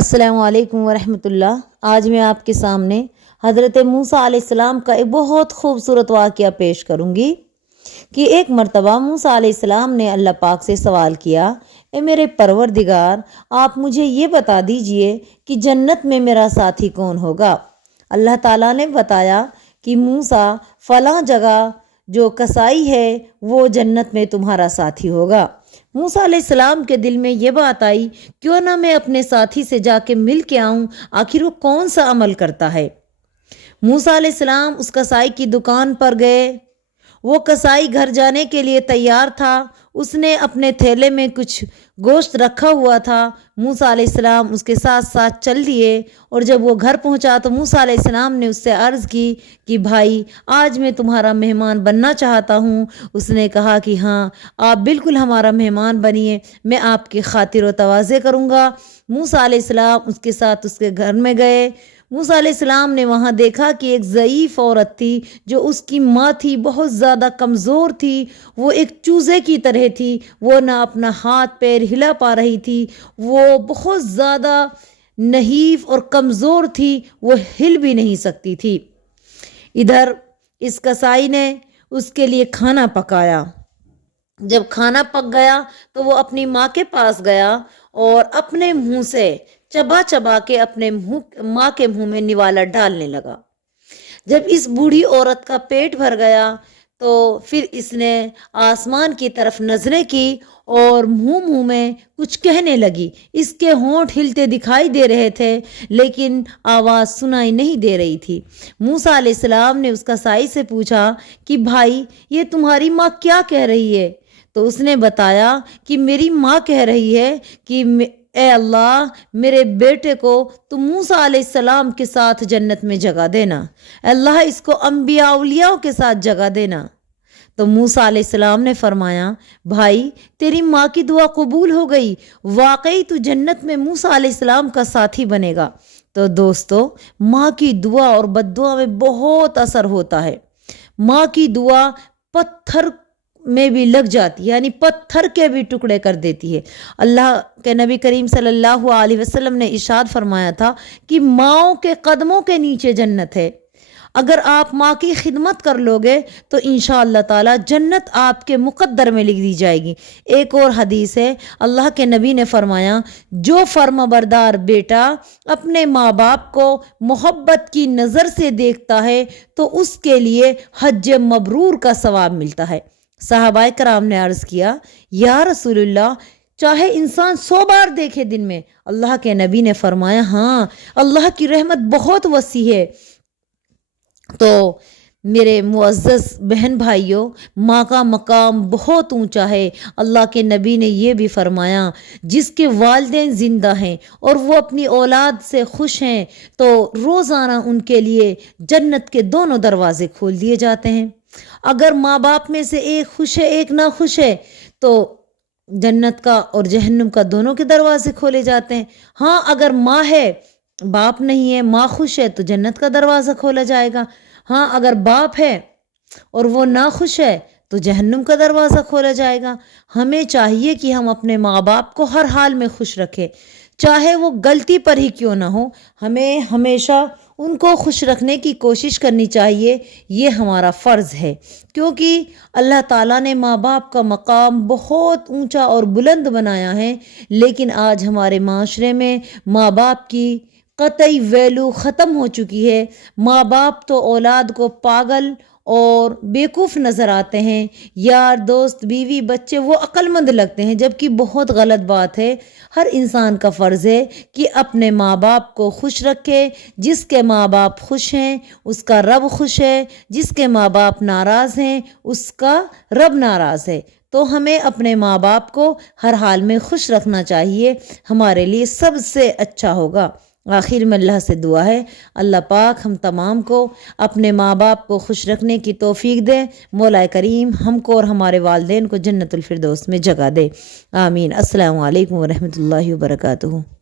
السلام علیکم ورحمۃ اللہ۔ آج میں آپ کے سامنے حضرت موسیٰ علیہ السلام کا ایک بہت خوبصورت واقعہ پیش کروں گی کہ ایک مرتبہ موسیٰ علیہ السلام نے اللہ پاک سے سوال کیا، اے میرے پروردگار، آپ مجھے یہ بتا دیجئے کہ جنت میں میرا ساتھی کون ہوگا۔ اللہ تعالیٰ نے بتایا کہ موسیٰ، فلاں جگہ جو کسائی ہے وہ جنت میں تمہارا ساتھی ہوگا۔ موسیٰ علیہ السلام کے دل میں یہ بات آئی، کیوں نہ میں اپنے ساتھی سے جا کے مل کے آؤں، آخر وہ کون سا عمل کرتا ہے۔ موسیٰ علیہ السلام اس کسائی کی دکان پر گئے۔ وہ کسائی گھر جانے کے لیے تیار تھا۔ اس نے اپنے تھیلے میں کچھ گوشت رکھا ہوا تھا۔ موسیٰ علیہ السلام اس کے ساتھ ساتھ چل دیے، اور جب وہ گھر پہنچا تو موسیٰ علیہ السلام نے اس سے عرض کی کہ بھائی، آج میں تمہارا مہمان بننا چاہتا ہوں۔ اس نے کہا کہ ہاں، آپ بالکل ہمارا مہمان بنیے، میں آپ کی خاطر و تواضع کروں گا۔ موسیٰ علیہ السلام اس کے ساتھ اس کے گھر میں گئے۔ موسیٰ علیہ السلام نے وہاں دیکھا کہ ایک ضعیف عورت تھی، جو اس کی ماں تھی، بہت زیادہ کمزور تھی۔ وہ ایک چوزے کی طرح تھی، وہ نہ اپنا ہاتھ پیر ہلا پا رہی تھی، وہ بہت زیادہ نحیف اور کمزور تھی، وہ ہل بھی نہیں سکتی تھی۔ ادھر اس کسائی نے اس کے لیے کھانا پکایا۔ جب کھانا پک گیا تو وہ اپنی ماں کے پاس گیا اور اپنے منہ سے چبا چبا کے اپنے ماں کے منہ میں نوالا ڈالنے لگا۔ جب اس بوڑھی عورت کا پیٹ بھر گیا تو پھر اس نے آسمان کی طرف نظریں کی اور منہ میں کچھ کہنے لگی۔ اس کے ہونٹ ہلتے دکھائی دے رہے تھے، لیکن آواز سنائی نہیں دے رہی تھی۔ موسیٰ علیہ السلام نے اس کسائی سے پوچھا کہ بھائی، یہ تمہاری ماں کیا کہہ رہی ہے؟ تو اس نے بتایا کہ میری ماں کہہ رہی ہے کہ اے اللہ، میرے بیٹے کو تو موسیٰ علیہ السلام کے ساتھ جنت میں جگہ دینا، اللہ اس کو انبیاء اولیاء کے ساتھ جگہ دینا۔ تو موسیٰ علیہ السلام نے فرمایا، بھائی، تیری ماں کی دعا قبول ہو گئی، واقعی تو جنت میں موسیٰ علیہ السلام کا ساتھی بنے گا۔ تو دوستو، ماں کی دعا اور بد دعا میں بہت اثر ہوتا ہے۔ ماں کی دعا پتھر میں بھی لگ جاتی ہے، یعنی پتھر کے بھی ٹکڑے کر دیتی ہے۔ اللہ کے نبی کریم صلی اللہ علیہ وسلم نے ارشاد فرمایا تھا کہ ماؤں کے قدموں کے نیچے جنت ہے۔ اگر آپ ماں کی خدمت کر لو گے تو انشاءاللہ تعالی جنت آپ کے مقدر میں لکھ دی جائے گی۔ ایک اور حدیث ہے، اللہ کے نبی نے فرمایا، جو فرما بردار بیٹا اپنے ماں باپ کو محبت کی نظر سے دیکھتا ہے تو اس کے لیے حج مبرور کا ثواب ملتا ہے۔ صحابہ کرام نے عرض کیا، یا رسول اللہ، چاہے انسان 100 بار دیکھے دن میں؟ اللہ کے نبی نے فرمایا، ہاں، اللہ کی رحمت بہت وسیع ہے۔ تو میرے معزز بہن بھائیوں، ماں کا مقام بہت اونچا ہے۔ اللہ کے نبی نے یہ بھی فرمایا، جس کے والدین زندہ ہیں اور وہ اپنی اولاد سے خوش ہیں تو روزانہ ان کے لیے جنت کے دونوں دروازے کھول دیے جاتے ہیں۔ اگر ماں باپ میں سے ایک خوش ہے، ایک نہ خوش ہے، تو جنت کا اور جہنم کا دونوں کے دروازے کھولے جاتے ہیں۔ ہاں، اگر ماں ہے، باپ نہیں ہے، ماں خوش ہے تو جنت کا دروازہ کھولا جائے گا۔ ہاں، اگر باپ ہے اور وہ نہ خوش ہے تو جہنم کا دروازہ کھولا جائے گا۔ ہمیں چاہیے کہ ہم اپنے ماں باپ کو ہر حال میں خوش رکھیں، چاہے وہ غلطی پر ہی کیوں نہ ہو۔ ہمیں ہمیشہ ان کو خوش رکھنے کی کوشش کرنی چاہیے، یہ ہمارا فرض ہے، کیونکہ اللہ تعالیٰ نے ماں باپ کا مقام بہت اونچا اور بلند بنایا ہے، لیکن آج ہمارے معاشرے میں ماں باپ کی قطعی ویلو ختم ہو چکی ہے۔ ماں باپ تو اولاد کو پاگل اور بیوقوف نظر آتے ہیں، یار دوست بیوی بچے وہ عقل مند لگتے ہیں، جبکہ بہت غلط بات ہے۔ ہر انسان کا فرض ہے کہ اپنے ماں باپ کو خوش رکھے۔ جس کے ماں باپ خوش ہیں اس کا رب خوش ہے، جس کے ماں باپ ناراض ہیں اس کا رب ناراض ہے۔ تو ہمیں اپنے ماں باپ کو ہر حال میں خوش رکھنا چاہیے، ہمارے لیے سب سے اچھا ہوگا۔ آخر میں اللہ سے دعا ہے، اللہ پاک ہم تمام کو اپنے ماں باپ کو خوش رکھنے کی توفیق دے۔ مولا کریم ہم کو اور ہمارے والدین کو جنت الفردوس میں جگہ دے، آمین۔ السلام علیکم ورحمۃ اللہ وبرکاتہ۔